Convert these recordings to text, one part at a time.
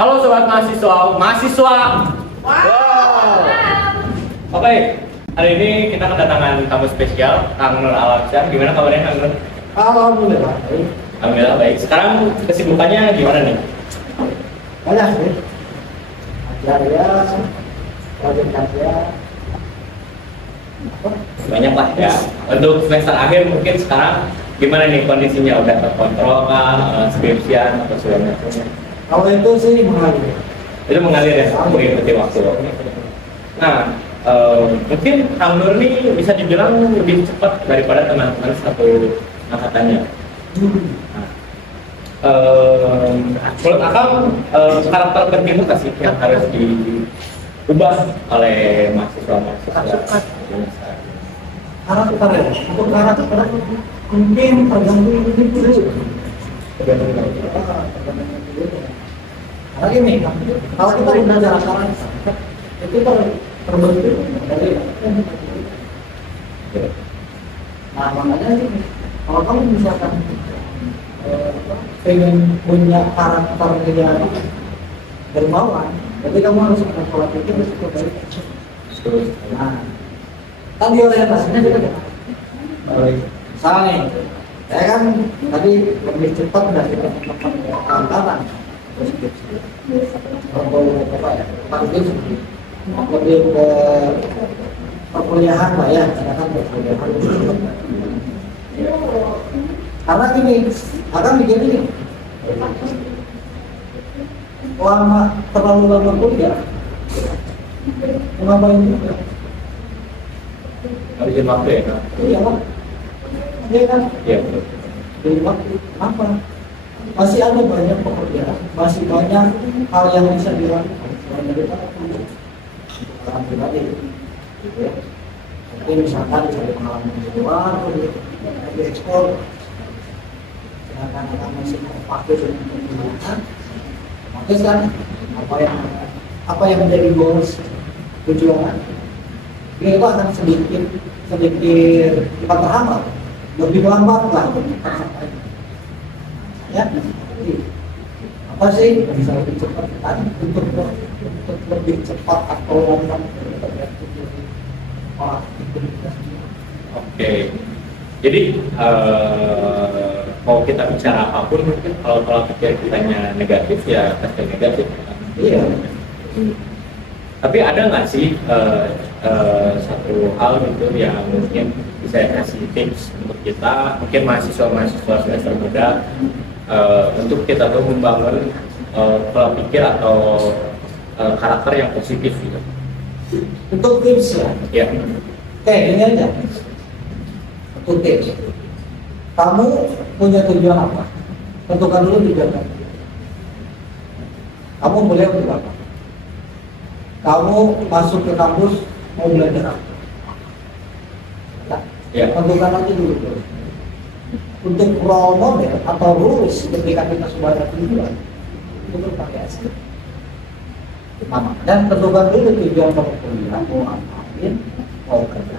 Halo sobat mahasiswa. Wow. Oke, hari ini kita kedatangan tamu spesial, Kang Nur Alamsyah. Gimana kabarnya, Kang Nur? Alhamdulillah. Alhamdulillah baik. Sekarang kesibukannya gimana nih? Banyak sih. Ajar ya, rajin kerja. Banyak lah ya. Untuk semester akhir mungkin sekarang gimana nih kondisinya? Udah terkontrol kah? Skripsian atau segala macamnya? Kalau itu sih mengalir. Itu mengalir ya, mengikuti waktu. Nah, mungkin Kang Nur nih bisa dibilang lebih cepat daripada teman-teman satu angkatannya. Menurut Akang, karakter penting nggak sih yang harus diubah oleh mahasiswa-mahasiswa? Karakter ya, untuk karakter mungkin tergantung individu. Karena gini, kalau kita belajar karakter itu terbentuk dari nah makanya gini, kalau kamu misalkan pengen punya karakter yang dermawan, berarti kamu harus punya pola pikir risiko baik. Nah, tadi orientasinya juga baik. Misalnya nih, saya kan tadi lebih cepat dari teman-teman angkatan. Lebih ke perkuliahan lah ya, kan perkuliahan. Karena gini, akan bikin ini terlalu lama kuliah, ngapain juga? Habisin waktu ya? Iya kan? Iya kan? Iya betul. Jadi waktu apa? Masih ada banyak pekerjaan, masih banyak hal yang bisa dilakukan selain daripada orang pribadi. Jadi misalkan cari pengalaman di luar, di ekspor, sedangkan akan masih pakai dengan penggunaan, maka kan apa yang menjadi goals tujuan, itu akan sedikit patah hambat, lebih lambat lah. Ya, apa sih bisa lebih cepat kan untuk lebih cepat atau lambat Oke, jadi mau kita bicara apapun mungkin kalau pikir kitanya negatif ya pasti negatif. Iya. Tapi ada nggak sih satu hal gitu yang mungkin bisa kasih tips untuk kita, mungkin mahasiswa semester muda untuk kita tuh membangun pola pikir atau karakter yang positif gitu. Untuk tips ya. Ya. Ini aja. Untuk tips. Kamu punya tujuan apa? Tentukan dulu tujuan kamu. Kamu boleh untuk apa? Kamu masuk ke kampus mau belajar apa? Ya. Tentukan aja dulu. Untuk role model atau rules ketika kita sudah ada tujuan itu bervariasi. Dan tentukan dulu tujuan kamu kuliah, mau ngapain, mau kerja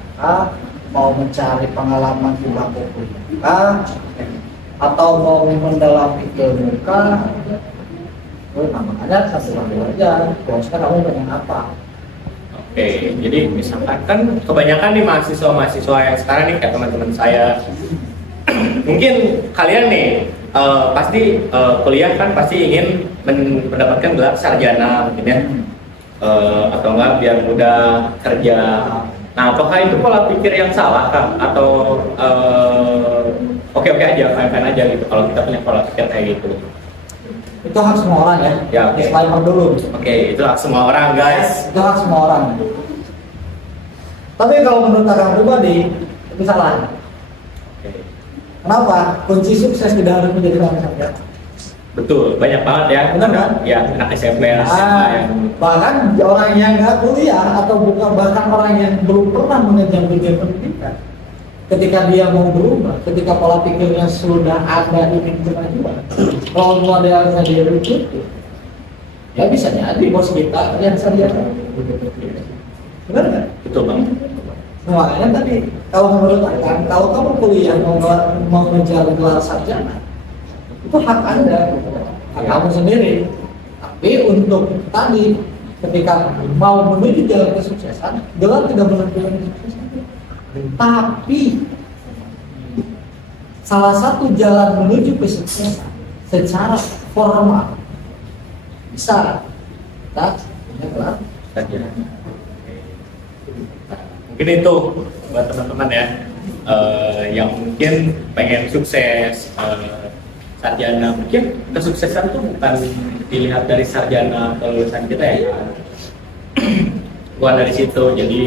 mau mencari pengalaman di bangku kuliah atau mau mendalami ilmu kah. Nah, makanya satu aja, sekarang kamu pengen apa? Oke, jadi misalkan kan kebanyakan nih mahasiswa yang sekarang nih kayak teman-teman saya, mungkin kalian nih pasti kuliah kan pasti ingin mendapatkan gelar sarjana mungkin ya, atau enggak biar mudah kerja. Nah, apakah itu pola pikir yang salah kan? Atau oke-oke aja, fine-fine aja gitu kalau kita punya pola pikir kayak gitu? Itu hak semua orang ya. Ya, oke. Disclaimer dulu. Oke, itu hak semua orang guys. Itu hak semua orang. Tapi kalau menurut Akang pribadi itu salah. Oke. Kenapa? Kunci sukses tidak harus menjadi orang sarjana. Betul, banyak banget ya. Benar kan? Ya, anak SMP, SMA yang bahkan orang yang nggak kuliah atau bukan bahkan orang yang belum pernah mengejar dunia pendidikan, ketika dia mau berubah, ketika pola pikirnya sudah ada ingin kemajuan, role modelnya dia ikuti, ya bisa jadi bos kita yang sarjana. Benar nggak? betul banget. Nah, makanya tadi kalau menurut Akang, kalau kamu kuliah mau mengejar gelar sarjana, itu hak Anda, hak kamu sendiri. Tapi untuk tadi ketika mau menuju jalan kesuksesan, gelar tidak menentukan kesuksesan. Tapi salah satu jalan menuju kesuksesan secara formal bisa kita punya gelar sarjana. Mungkin itu buat teman-teman ya, yang mungkin pengen sukses, sarjana. Mungkin kesuksesan tuh bukan dilihat dari sarjana atau lulusan kita ya, bukan dari situ. Jadi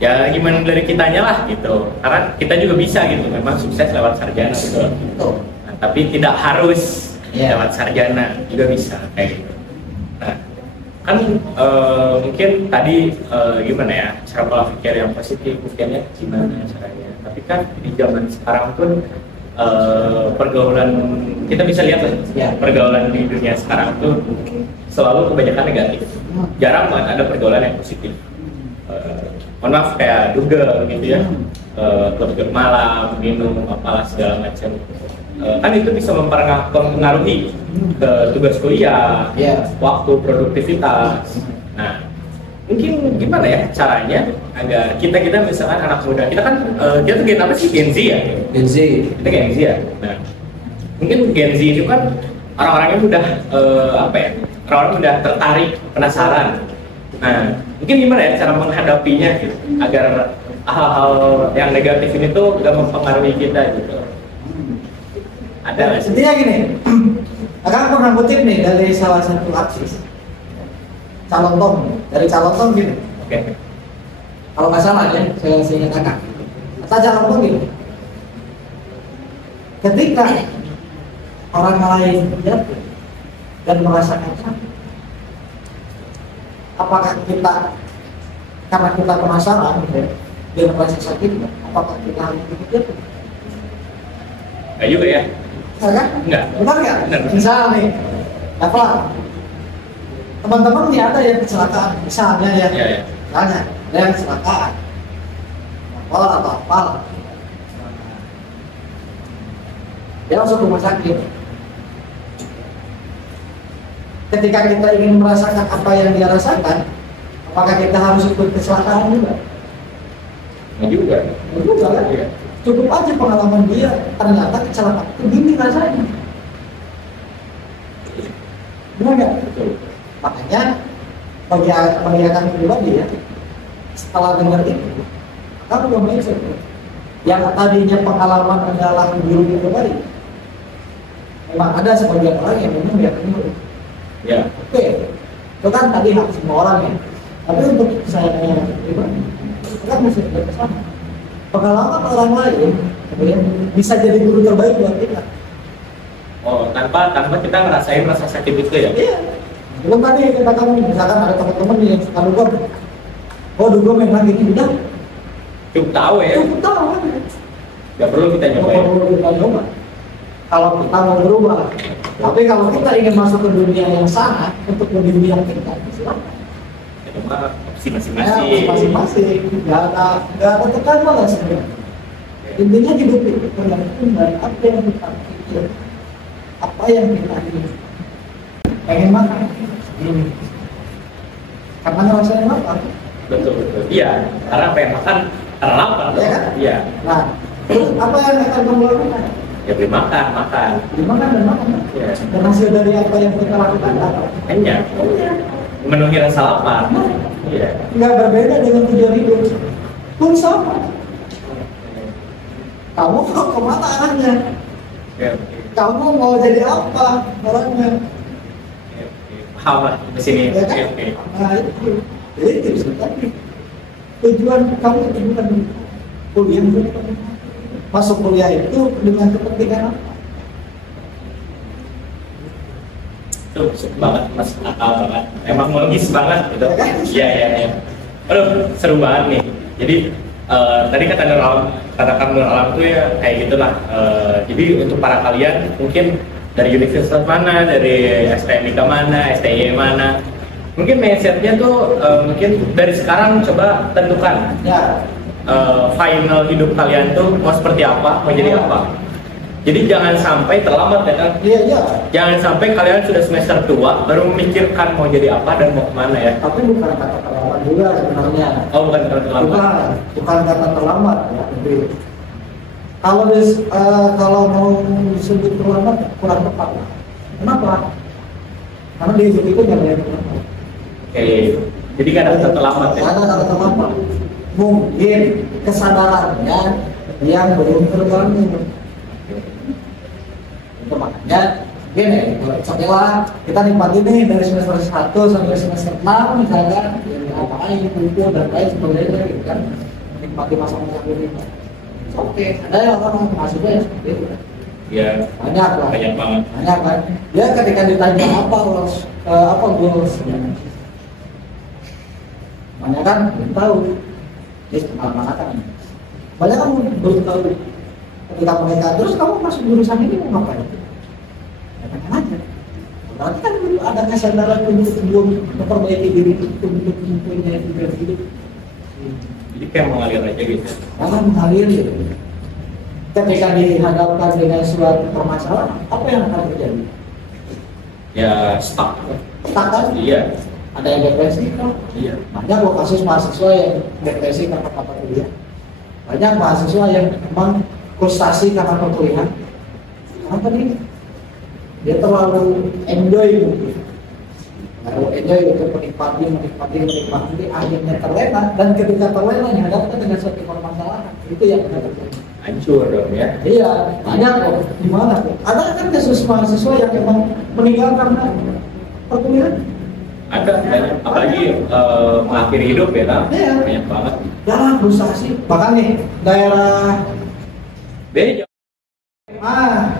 ya gimana dari kitanya lah gitu, karena kita juga bisa gitu memang sukses lewat sarjana gitu. Nah, tapi tidak harus lewat sarjana juga bisa kayak gitu. Nah kan mungkin tadi gimana ya, cara pola pikir yang positif mungkinnya gimana caranya, tapi kan di zaman sekarang pun pergaulan kita bisa lihat lah pergaulan di dunia sekarang tuh selalu kebanyakan negatif, jarang banget ada pergaulan yang positif. Mohon maaf kayak dugem gitu ya, klub malam, minum apalah segala macam, kan itu bisa mempengaruhi ke tugas kuliah, waktu produktivitas. Nah mungkin gimana ya caranya agar kita misalkan anak muda, kita kan kita tuh gen apa sih, Gen Z ya? Gen Z. Kita Gen Z ya. Nah mungkin Gen Z itu kan orang-orangnya mudah apa ya? Orang-orang mudah tertarik, penasaran. Nah mungkin gimana ya cara menghadapinya gitu, agar hal-hal yang negatif ini tuh gak mempengaruhi kita gitu. Ada nggak sih? Intinya gini, aku pernah kutip nih dari salah satu artis, Calon Tom, dari Calon Tom gini. Oke. Kalau nggak salah ya, saya ingat kakak. Kata Calon Tom gini, ketika orang lain jatuh dan merasakan sakit, apakah kita karena kita penasaran dia merasa sakit, apakah kita harus ikut jatuh? Nggak juga ya? Kan? Enggak. Benar nggak? Benar. Misalnya nih, apa? Teman-teman nih ada yang kecelakaan, misalnya ya. Iya. Misalnya ada yang kecelakaan, apa? Dia masuk rumah sakit. Ketika kita ingin merasakan apa yang dia rasakan, apakah kita harus ikut kecelakaan juga? Nggak juga. Nggak juga kan? Iya. Cukup aja pengalaman dia, ternyata kecelakaan itu gini rasanya. Benar nggak? Makanya bagi akan pribadi ya, setelah dengar itu, kamu udah mindset yang tadinya pengalaman adalah diri pribadi. Memang ada sebagian orang yang memang dia kenal. Ya. Oke, itu kan tadi hak semua orang ya. Tapi untuk saya pribadi, kita mesti ke sana. Pengalaman orang lain bisa jadi guru terbaik buat kita. Oh, tanpa kita ngerasain rasa sakit itu ya? Iya. Belum tadi kita kamu misalkan ada teman-teman yang suka dugem. Oh dugem memang gini udah. Cukup tahu ya? Cukup tahu kan? Gak perlu kita nyobain. Gak perlu kita coba. Kalau kita mau berubah. Tapi kalau kita ingin masuk ke dunia yang sana untuk lebih meyakinkan, silakan. Itu mah opsi Ya, masing-masing. masing-masing. Gak ada tekanan lah sebenarnya. Intinya hidup itu tergantung dari apa yang kita pikir, apa yang kita ingin. Pengen makan, karena ngerasain makan. Betul. Iya, karena pengen makan karena lapar. Iya kan? Iya. Nah, terus apa yang akan kamu lakukan? Ya beli makan. Dimakan dan makan. Iya. Dan hasil dari apa yang kita lakukan apa? Kenyang. Memenuhi rasa lapar. Iya. Nggak berbeda dengan tujuan hidup. Pun sama. Kamu mau kemana arahnya? Oke. Kamu mau jadi apa orangnya? Paham lah di sini. Ya kan? Oke. Nah itu. Jadi tips tadi. Tujuan kamu itu bukan kuliah. Masuk kuliah itu dengan kepentingan apa? Tuh, suka banget, mas akal banget. Emang logis banget gitu. Iya. Aduh, seru banget nih. Jadi tadi katakan Nur Alam tuh ya kayak gitulah. Jadi untuk para kalian mungkin dari universitas mana, dari STMIK mana, STI mana, mungkin mindsetnya tuh mungkin dari sekarang coba tentukan Ya. final hidup kalian tuh mau seperti apa, mau jadi apa. Jadi jangan sampai terlambat ya kan? Iya, iya. Jangan sampai kalian sudah semester 2 baru memikirkan mau jadi apa dan mau kemana ya. Tapi bukan kata terlambat juga sebenarnya. Oh, bukan karena terlambat. Bukan kata terlambat ya. Jadi, kalau mau disebut terlambat kurang tepat. Kenapa? Karena di hidup itu nggak ada yang terlambat. Oke. Jadi nggak ada kata terlambat ya. Ada kata terlambat. Mungkin kesadarannya yang belum terbangun. Itu makanya gini, setelah kita nikmati nih dari semester 1 sampai semester 6 misalnya, ngapain kumpul dan lain sebagainya gitu kan, nikmati masa-masa ini. Oke, ada yang orang mahasiswa yang seperti itu. Iya. Banyak lah. Banyak banget. Banyak kan. Ya ketika ditanya apa goals, banyak kan belum tahu. Jadi pengalaman kan. Banyak kan belum tahu. Ketika mereka terus kamu masuk jurusan ini mau ngapain? Katakan aja. Berarti kan ada kesadaran untuk memperbaiki diri untuk mempunyai tujuan hidup. Jadi kayak mengalir aja gitu. Karena mengalir gitu. Ketika dihadapkan dengan suatu permasalahan, apa yang akan terjadi? Ya stuck. Stuck kan? Iya. Ada yang depresi kan? Iya. Banyak loh kasus mahasiswa yang depresi karena mata kuliah. Banyak mahasiswa yang memang frustasi karena perkuliahan. Kenapa nih? Dia terlalu enjoy mungkin. Terlalu enjoy untuk menikmati, akhirnya terlena, dan ketika terlena dihadapkan dengan suatu permasalahan, itu yang benar terjadi. Hancur dong ya. Iya, banyak loh. Gimana tuh? Ada kan kasus mahasiswa yang memang meninggal karena perkuliahan. Ada banyak, apalagi mengakhiri hidup ya kan? Iya. Banyak banget. Dalam frustasi, bahkan nih daerah Bejo. ah,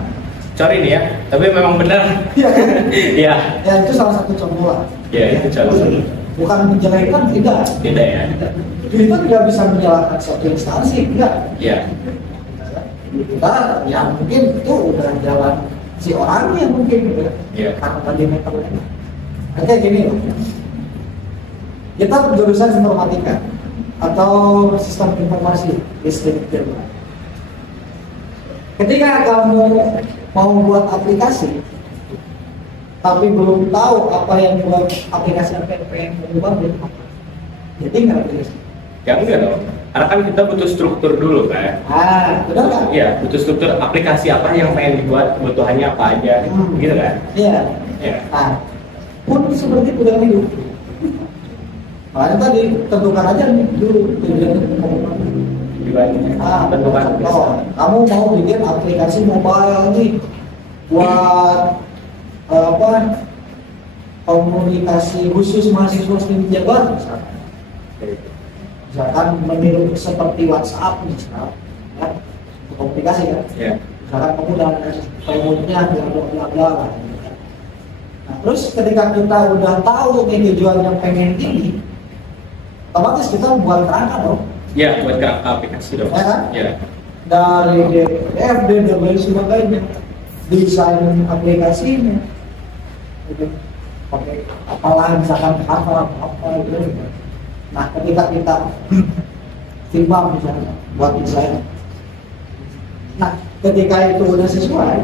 Sorry nih ya, tapi memang benar. iya kan? Iya. Ya itu salah satu contoh lah. Ya itu salah satu. Bukan menjelekkan, tidak. Tidak ya. Kita tidak bisa menyalahkan suatu instansi, enggak. Iya. Kita ya mungkin itu udah jalan si orangnya mungkin gitu. Iya. Karena tadi metodenya. Oke gini loh. Kita jurusan informatika atau sistem informasi listrik. Ketika kamu mau buat aplikasi, tapi belum tahu apa yang buat aplikasi apa yang kamu buat, jadi nggak bisa. Ya enggak dong. Karena kan kita butuh struktur dulu kan. Benar kan? Iya, butuh struktur aplikasi apa yang pengen dibuat, kebutuhannya apa aja, gitu kan? Iya. Iya. Nah, pun seperti udah hidup. Makanya tadi tentukan aja nih dulu tujuan kamu. Tentukan. Kamu mau bikin aplikasi mobile nih buat komunikasi khusus mahasiswa STIM Jabar misalkan meniru seperti WhatsApp misalnya ya, komunikasi kan misalkan kamu dan remote-nya bla bla. Nah terus ketika kita udah tahu nih tujuan yang pengen ini, otomatis kita membuat kerangka dong. Ya, buat kerangka aplikasi dong. Ya kan? Ya. Dari DFD dan lain sebagainya, desain aplikasinya, pakai apalah misalkan apa gitu. Nah, ketika kita timbang misalnya buat desain, nah ketika itu udah sesuai,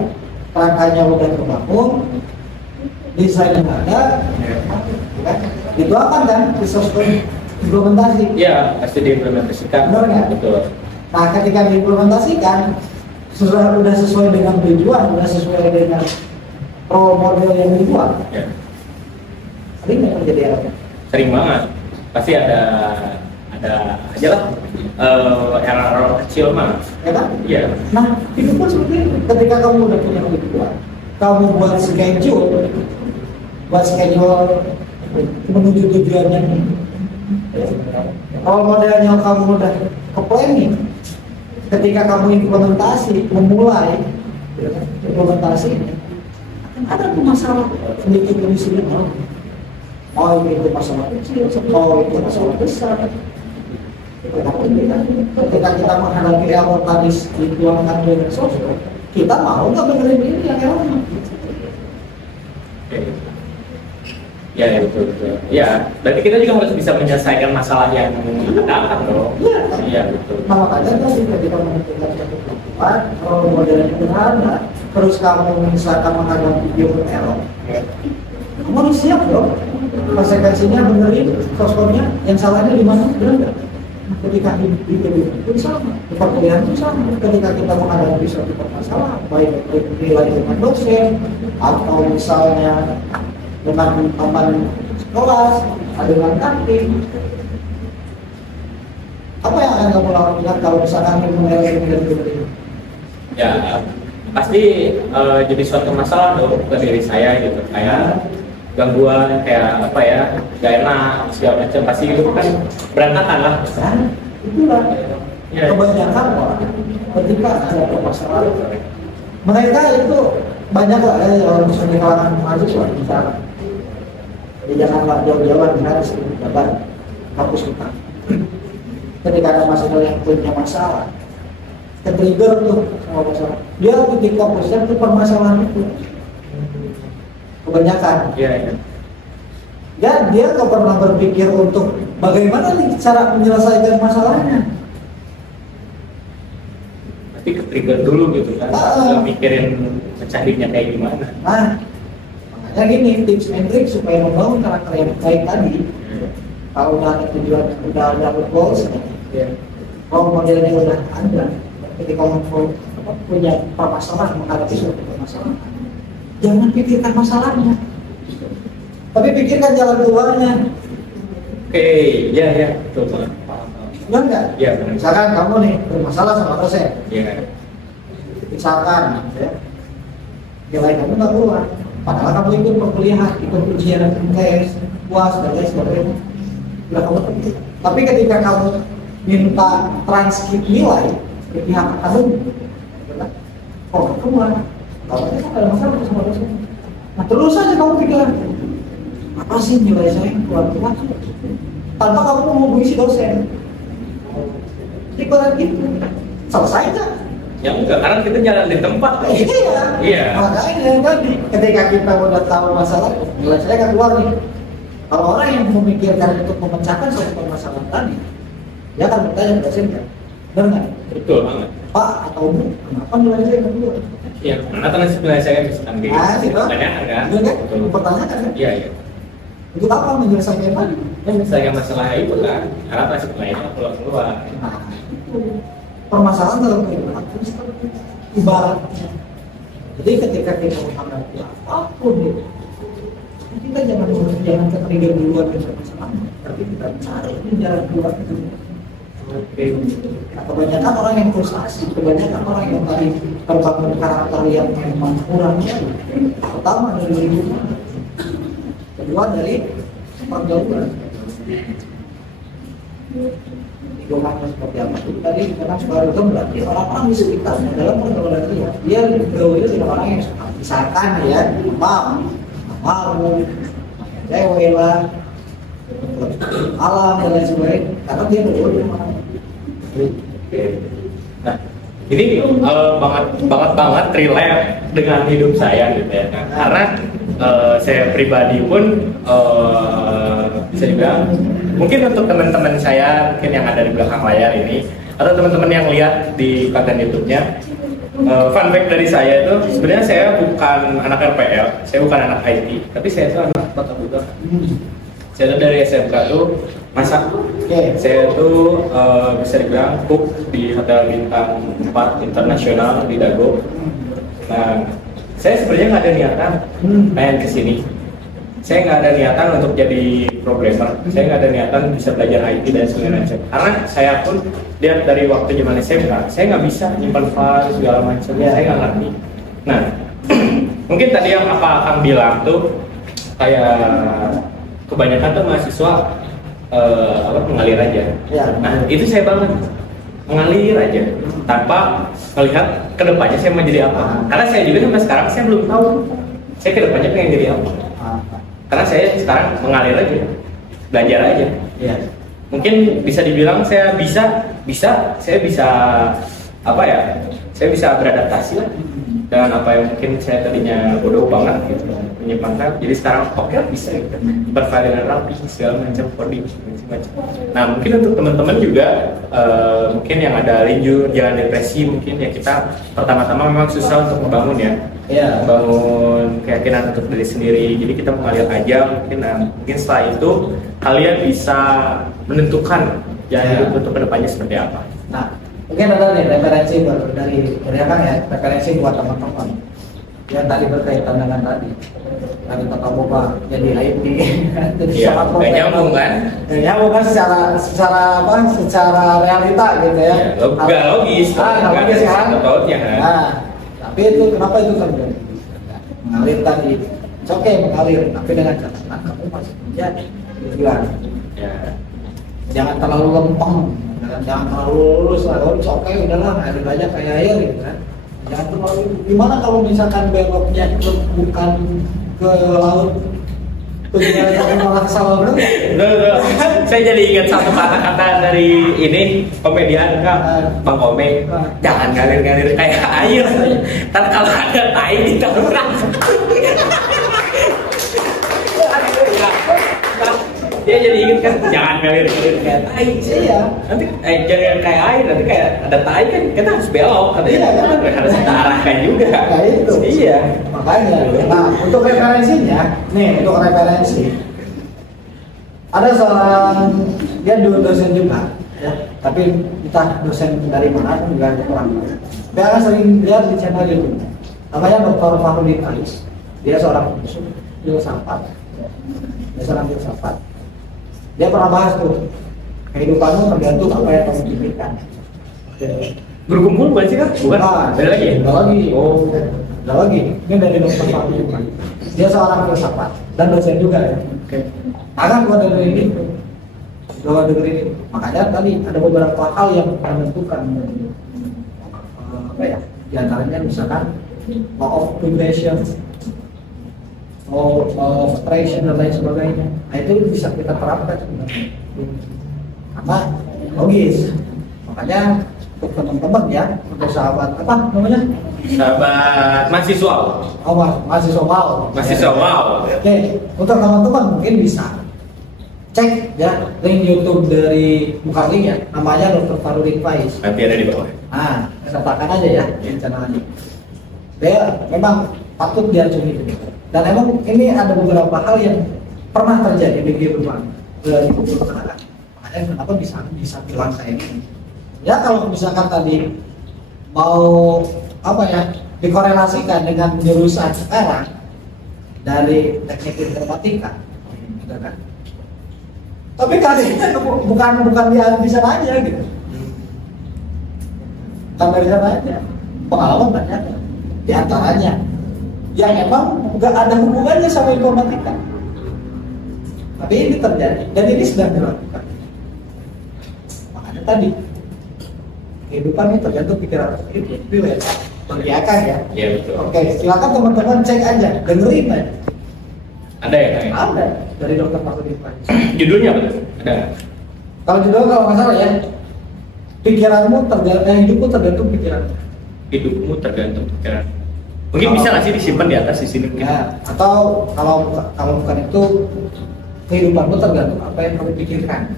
kerangkanya udah terbangun, desainnya ada, kan? Itu akan kan sesuai implementasi. Iya, pasti diimplementasikan. Benar nggak? Betul. Nah, ketika diimplementasikan, sudah sesuai dengan tujuan, sudah sesuai dengan role model yang dibuat. Ya. Sering nggak terjadi error? Sering banget. Pasti ada aja lah error kecil mah. Ya kan? Iya. Nah, itu pun seperti itu. Ketika kamu udah punya tujuan, kamu buat schedule menuju tujuannya. Role modelnya kamu udah ke planning. Ketika kamu memulai implementasi, ada tuh masalah sedikit demi sedikit. Mau itu masalah kecil, mau itu masalah besar. Ketika kita menghadapi error tadi dituangkan dengan software, kita mau nggak benerin ini yang errornya? Ya, ya betul betul. Ya, berarti kita juga harus bisa menyelesaikan masalah yang ada dong. Iya. Iya betul. Nah makanya tadi ketika menentukan satu kebutuhan, kalau modelnya sederhana, terus kamu misalkan menghadapi human error, kamu harus siap dong. Konsekuensinya benerin sosmednya, yang salahnya di mana? Benar nggak? Nah, ketika di kehidupan pun sama, di perkuliahan pun sama. Ketika kita menghadapi suatu permasalahan, baik nilai dengan dosen atau misalnya dengan teman kelas, dengan kantin, apa yang akan kamu lakukan kalau misalkan kamu menilai ini? Ya pasti jadi suatu masalah dong ke diri saya gitu, kayak gangguan, kayak apa ya, gak enak segala macam, pasti itu kan berantakan lah. Nah, itulah Ya. kebanyakan orang ketika ada permasalahan, mereka itu banyak lah ya orang di kalangan mahasiswa misalnya. Jadi janganlah jauh-jauh misalnya sebelum dapat kampus kita. Ketika ada masalah yang punya masalah, ke-trigger tuh sama masalah. Dia ketika posisinya itu permasalahan itu. Kebanyakan. Iya, iya. Dan dia nggak pernah berpikir untuk bagaimana nih cara menyelesaikan masalahnya. Tapi ke-trigger dulu gitu kan, nggak mikirin mencarinya kayak gimana. Nah, makanya gini tips and trick supaya membangun karakter yang baik tadi. Kalau udah ada tujuan, udah ada goals, kalau modelnya udah ada, ketika kamu punya permasalahan menghadapi suatu permasalahan, jangan pikirkan masalahnya, tapi pikirkan jalan keluarnya. Oke, ya ya betul banget. Benar nggak? Iya benar. Misalkan kamu nih bermasalah sama dosen, Iya. misalkan ya, nilai kamu nggak keluar, padahal kamu ikut perkuliahan, ikut ujian UTS, UAS dan lain sebagainya, udah kamu terima. Tapi ketika kamu minta transkrip nilai ke pihak akademik, oh nggak keluar, kalau itu ada masalah sama dosen. Nah terus saja kamu pikir, apa sih nilai saya yang keluar tanpa kamu menghubungi si dosen. Ibarat gitu, selesai nggak? Ya enggak, karena kita jalan di tempat. Iya. Iya. Makanya tadi ketika kita udah tahu masalah, nilai saya kan keluar nih. Kalau orang yang memikirkan untuk memecahkan suatu permasalahan tadi, dia akan bertanya ke dosennya, benar nggak? Betul banget. Pak atau Bu, kenapa nilai saya nggak keluar? Iya, karena kan sebenarnya saya misalkan di Itu tanyakan kan. Betul kan? Betul. Mempertanyakan kan? Iya iya. Untuk apa menyelesaikan tadi? Ya misalnya masalah itu kan, karena transkrip lainnya keluar. Nah, itu permasalahan dalam kehidupan itu ibaratnya. Jadi ketika kita menghadapi apapun itu, kita jangan ke-trigger duluan dengan masalahnya, tapi kita cari jalan keluar itu. Oke. Nah, kebanyakan orang yang frustasi, kebanyakan orang yang tadi terbangun karakter yang memang kurang. Pertama dari lingkungan, kedua dari pergaulan. Lingkungannya seperti apa? Tadi memang sebagai itu berarti orang-orang di sekitarnya dalam pergaulan dia bergaulnya dengan orang yang suka, misalkan ya, mau cewek lah, alam dan lain sebagainya, karena dia bergaul dengan orang. Nah, ini banget relate dengan hidup saya gitu ya. Nah, karena saya pribadi pun bisa dibilang mungkin untuk teman-teman saya mungkin yang ada di belakang layar ini atau teman-teman yang lihat di konten YouTube-nya, fun fact dari saya itu sebenarnya saya bukan anak RPL, saya bukan anak IT, tapi saya itu anak tata buka. Saya tuh dari SMK tuh masak. Saya tuh bisa dibilang cook di Hotel Bintang 4 Internasional di Dago. Nah, saya sebenarnya nggak ada niatan main kesini. Saya nggak ada niatan untuk jadi programmer. Saya nggak ada niatan bisa belajar IT dan segala macam. Karena saya pun lihat dari waktu zaman SMK, saya nggak bisa nyimpan file segala macam. Saya nggak ngerti. Nah, mungkin tadi yang Akang bilang tuh kayak kebanyakan tuh mahasiswa mengalir aja. Nah, itu saya banget mengalir aja tanpa melihat kedepannya saya mau jadi apa. Karena saya juga sampai sekarang saya belum tahu saya kedepannya pengen jadi apa. Karena saya sekarang mengalir aja, belajar aja. Mungkin bisa dibilang saya bisa apa ya? Saya bisa beradaptasi lah dengan apa yang mungkin saya tadinya bodoh banget gitu. menyimpangkan. Jadi sekarang oke bisa gitu, bervarian rapi segala macam coding macam. Nah mungkin untuk teman-teman juga mungkin yang ada linjur jalan depresi, mungkin ya kita pertama-tama memang susah untuk membangun ya, bangun keyakinan untuk diri sendiri. Jadi kita mengalir aja mungkin. Nah mungkin setelah itu kalian bisa menentukan jalan hidup untuk kedepannya seperti apa. Nah mungkin ada nih referensi dari Kang ya, referensi buat teman-teman yang tadi berkaitan dengan tadi tata boga jadi IT. Iya, nggak nyambung kan? Nggak nyambung kan secara realita gitu ya. Nggak logis. Nggak logis kan? Kan? Nah, tapi itu kenapa itu terjadi? Mengalir tadi, oke mengalir, tapi dengan catatan kamu masih menjadi tujuan. Ya. Jangan terlalu lempeng, jangan terlalu lurus lah. Oke udahlah, ngalir aja kayak air gitu kan. Jangan terlalu. Gimana kalau misalkan beloknya itu bukan ke laut, tujuannya malah ke sawah belum? Saya jadi ingat satu kata-kata dari ini komedian Bang Ome. Jangan ngalir-ngalir kayak air. Ntar kalau ada tai ditabrak. Dia jadi ingat kan, jangan ngalir-ngalir kayak tai. Iya. Nanti jangan kayak air, nanti kayak ada tai kan kita harus belok. Katanya harus kita arahkan juga. Nah itu. Iya. Makanya. Nah untuk referensinya, nih untuk referensi. Ada seorang dia dosen juga, ya. Tapi entah dosen dari mana pun juga kurang. Dia akan sering lihat di channel YouTube. Namanya Dr. Fakhrudin Faiz. Dia seorang filsafat. Dia pernah bahas tuh, kehidupanmu tergantung apa yang kamu pikirkan. Berkumpul bukan sih kan? Bukan. Ada lagi? Ada lagi. Oh. Ada lagi. Ini dari Dr. Fakhrudin. Dia seorang filsafat dan dosen juga ya. Oke. Akan gua dengerin itu. Makanya tadi ada beberapa hal yang menentukan apa ya? Di antaranya misalkan law of vibration, law of attraction dan lain sebagainya. Nah itu bisa kita terapkan sebenarnya. Karena logis. Makanya untuk teman-teman ya, untuk sahabat apa namanya? Sahabat mahasiswa. Oh, mahasiswa wow. Mahasiswa wow. Oke, untuk teman-teman mungkin bisa cek ya link YouTube dari Bukali ya, namanya Dr. Fakhrudin Faiz. Nanti ada di bawah. Nah, sertakan aja ya di channel ini. Dia memang patut diacungi. Dan emang ini ada beberapa hal yang pernah terjadi di kehidupan masyarakat. Makanya kenapa bisa bilang kayak gini. Ya kalau misalkan tadi mau apa ya dikorelasikan dengan jurusan sekarang dari teknik informatika, gitu kan? Tapi kalian bukan dia bisa aja gitu. Bukan dari sana aja. Pengalaman banyak di antaranya yang emang nggak ada hubungannya sama informatika. Tapi ini terjadi dan ini sedang dilakukan. Makanya tadi kehidupan ini tergantung pikiran itu ya. Bagi Akang ya. Iya betul. Oke, silakan teman-teman cek aja, dengerin aja. Ada ya? Ada dari Dr. Fakhrudin Faiz. Judulnya apa? Ada. Kalau nggak salah ya, pikiranmu tergantung, hidupmu tergantung pikiranmu. Hidupmu tergantung pikiran. Mungkin bisa nggak sih disimpan di atas di sini? Ya, atau kalau bukan itu, kehidupanmu tergantung apa yang kamu pikirkan.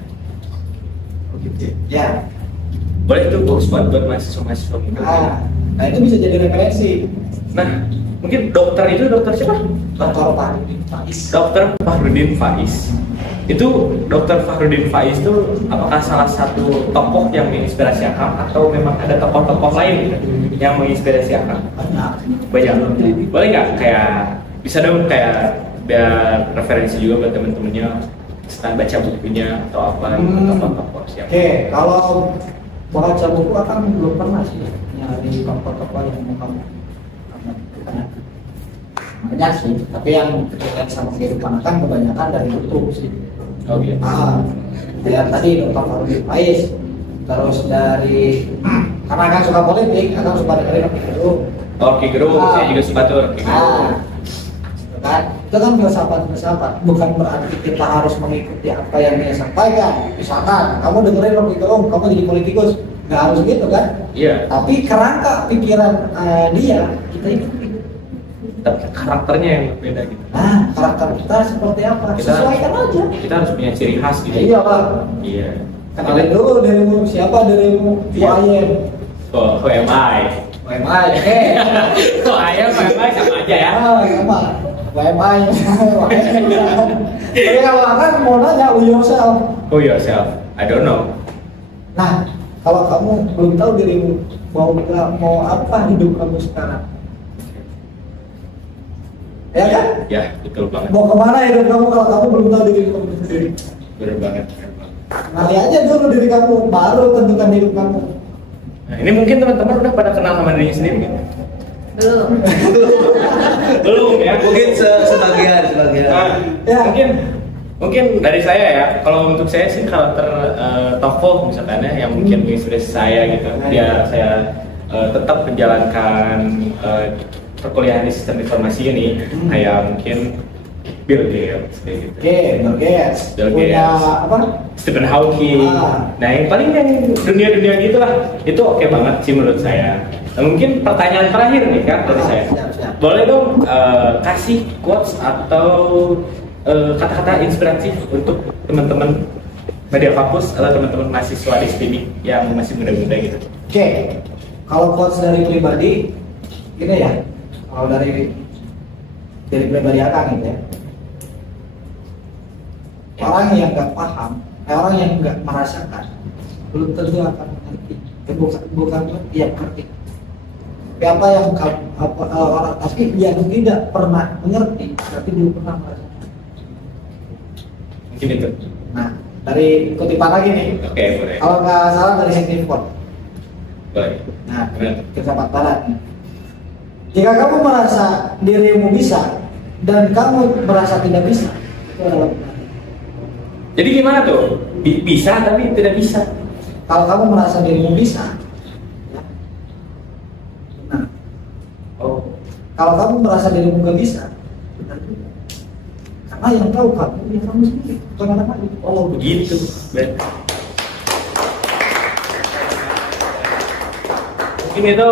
Begitu. Ya. Boleh itu buat mahasiswa-mahasiswa muda. Nah itu bisa jadi referensi. Nah, mungkin dokter siapa? Dr. Fakhrudin Faiz. Dr. Fakhrudin Faiz. Itu Dr. Fakhrudin Faiz itu apakah salah satu tokoh yang menginspirasi Akang atau memang ada tokoh-tokoh lain yang menginspirasi Akang? Banyak. Boleh nggak kayak bisa dong kayak biar referensi juga buat temen-temennya setelah baca bukunya atau apa tokoh-tokoh siapa? Oke, kalau baca buku Akang belum pernah sih nyari tokoh-tokoh yang mau kamu banyak sih, tapi yang berkaitan sama kehidupan Akang kebanyakan dari YouTube sih. Oke. Kayak tadi Dr. Fakhrudin Faiz, terus dari karena Akang suka politik, Akang suka dengerin Rocky Gerung. Rocky Gerung, saya juga suka tuh Rocky Gerung. Kan? Itu kan filsafat, bukan berarti kita harus mengikuti apa yang dia sampaikan. Misalkan kamu dengerin Rocky Gerung, kamu jadi politikus, nggak harus gitu kan? Iya. Tapi kerangka pikiran dia kita ikuti. tapi karakternya yang berbeda gitu. Nah, karakter kita seperti apa? Sesuaikan aja. Kita harus punya ciri khas gitu. Iya, Pak. Iya. Kenalin dulu dirimu, siapa dirimu? Who I am. Who am I? Who am I? Oke. Who I am, who am I sama aja ya. Sama. Who am I? Tapi kalau akan mau nanya who yourself. Who yourself? I don't know. Nah, kalau kamu belum tahu dirimu mau apa hidup kamu sekarang, ya kan? Ya, betul banget. Mau kemana hidup kamu kalau kamu belum tahu diri kamu sendiri? Bener banget. Kenali aja dulu diri kamu, baru tentukan hidup kamu. Nah, ini mungkin teman-teman udah pada kenal sama dirinya sendiri kan? Belum. Belum ya? Mungkin sebagian. Nah, Ya. mungkin dari saya ya, kalau untuk saya sih karakter tokoh misalkan ya, yang mungkin menginspirasi saya gitu, biar saya tetap menjalankan perkuliahan di sistem informasi ini, kayak mungkin Bill Gates kayak gitu. Oke, Bill Gates. Bill Punya Gates. apa? Stephen Hawking. Nah, yang paling yang dunia-dunia gitu lah, itu oke banget sih menurut saya. Nah, mungkin pertanyaan terakhir nih kan dari saya. Siap. Boleh dong kasih quotes atau kata-kata inspiratif untuk teman-teman media kampus atau teman-teman mahasiswa di sini yang masih muda-muda gitu. Oke, kalau quotes dari pribadi, gini ya. Kalau dari pribadi Akang gitu ya. Orang yang nggak paham, orang yang nggak merasakan, belum tentu akan mengerti. Bukan yang mengerti. Tapi apa yang orang tapi yang tidak pernah mengerti, berarti belum pernah merasakan. Mungkin itu. Nah, dari kutipan lagi nih. Oke, boleh. Kalau nggak salah dari Henry Ford. Boleh. Nah, Benar. kita barat. Jika kamu merasa dirimu bisa dan kamu merasa tidak bisa, itu adalah benar. Jadi gimana tuh? Bisa tapi tidak bisa. Kalau kamu merasa dirimu bisa, ya, benar. Oh, Kalau kamu merasa dirimu nggak bisa, benar juga. Karena yang tahu kamu, ya kamu sendiri, bukan orang lain. oh begitu. Mungkin itu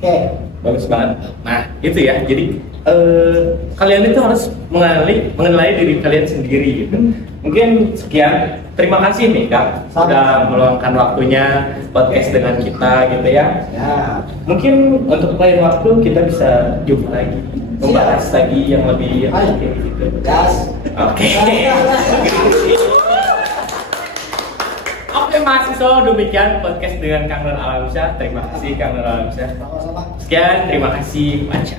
Oke, bagus banget. Nah, itu ya. Jadi kalian itu harus mengenali diri kalian sendiri gitu. Mungkin sekian. Terima kasih nih Kak sudah meluangkan waktunya podcast dengan kita gitu ya. ya. Mungkin untuk lain waktu kita bisa jumpa lagi, membahas lagi yang lebih Ayo. gitu. Gas. Oke. Oke mahasiswa, demikian podcast dengan Kang Nur Alamsyah. Terima kasih Kang Nur Alamsyah. Sama-sama. Sekian, terima kasih. Baca.